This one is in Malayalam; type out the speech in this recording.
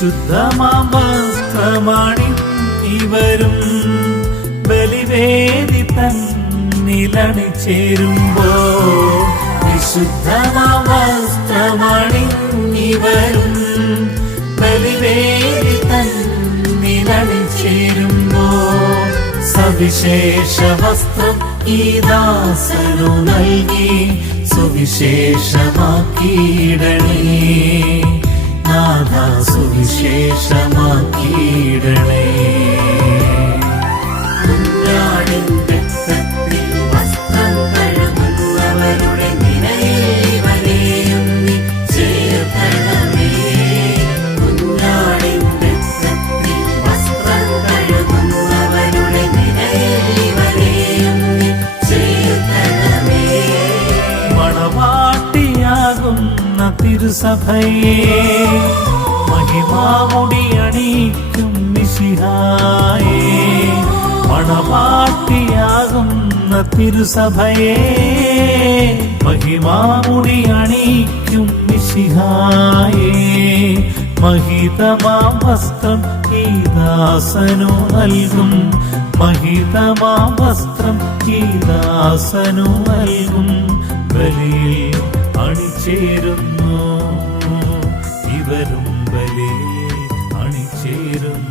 വിശുദ്ധമാം വസ്ത്രമണിഞ്ഞിവരും ബലിവേദി തന്നിലണിചേരുമ്പോ വിശുദ്ധമാം വസ്ത്രമണിഞ്ഞിവരും ബലിവേദി തന്നിലണിചേരുമ്പോ സവിശേഷ വസ്ത്രം ഈ ദാസനു നൽകി സുവിശേഷമാക്കിയിടണേ നാഥാ സുവിശേഷമാക്കിയിടണേ. കുഞ്ഞാടിന്റെ രക്തത്തിൽ വസ്ത്രം കഴുകുന്നവരുടെ നിരയിൽ ഇവരെയും നീ ചേർക്കണമേ. കുഞ്ഞാടിന്റെ രക്തത്തിൽ വസ്ത്രം കഴുകുന്നവരുടെ നിരയിൽ ഇവരെയും നീ ചേർക്കണമേ. മണവാട്ടിയാകുന്ന തിരുസഭയെ മഹിമാമുടി അണിയിക്കും മിശിഹായേ. മണവാട്ടിയാകുന്ന തിരുസഭയെ മഹിമാമുടി അണിയിക്കും മിശിഹായേ. മഹിതമാം വസ്ത്രം ഈ ദാസനു നൽകും. മഹിതമാം വസ്ത്രം ഈ ദാസനു നൽകും. ബലിയിൽ അണിചേരുന്നു ഇവരും ബലിയിൽ അണിചേരുന്നു.